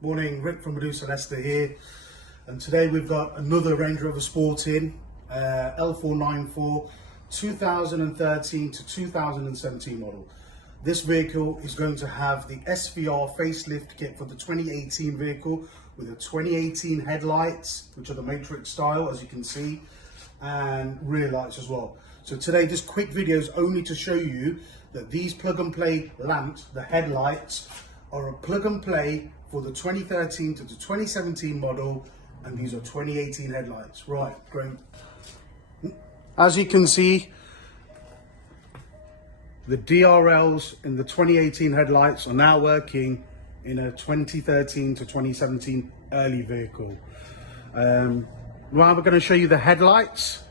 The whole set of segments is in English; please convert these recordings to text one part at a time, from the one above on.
Morning, Rick from Producer Leicester here, and today we've got another Range Rover Sporting L494 2013 to 2017 model. This vehicle is going to have the SVR facelift kit for the 2018 vehicle with the 2018 headlights, which are the matrix style, as you can see, and rear lights as well. So today, this quick video is only to show you that these plug and play lamps, the headlights, are a plug and play for the 2013 to the 2017 model, and these are 2018 headlights. Right, great. As you can see, the DRLs in the 2018 headlights are now working in a 2013 to 2017 early vehicle. Now we're going to show you the headlights.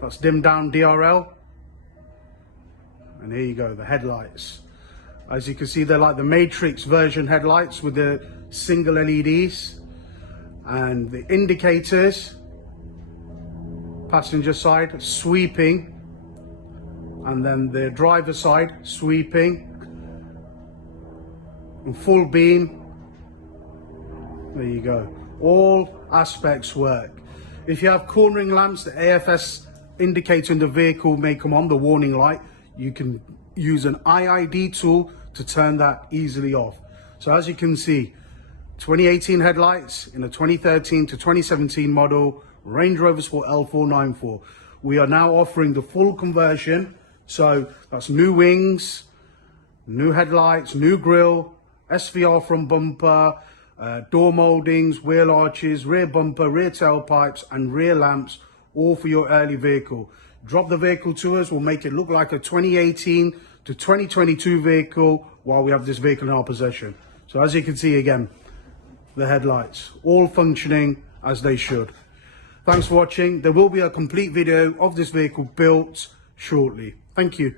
That's dimmed down DRL. And here you go, the headlights. As you can see, they're like the Matrix version headlights with the single LEDs. And the indicators, passenger side, sweeping. And then the driver side, sweeping. And full beam. There you go. All aspects work. If you have cornering lamps, the AFS indicator in the vehicle may come on, the warning light. You can use an IID tool to turn that easily off. So as you can see, 2018 headlights in a 2013 to 2017 model Range Rover Sport L494. We are now offering the full conversion. So that's new wings, new headlights, new grille, SVR front bumper, door moldings, wheel arches, rear bumper, rear tailpipes, and rear lamps, all for your early vehicle. Drop the vehicle to us, we'll make it look like a 2018 to 2022 vehicle while we have this vehicle in our possession. So as you can see again, the headlights, all functioning as they should. Thanks for watching. There will be a complete video of this vehicle built shortly. Thank you.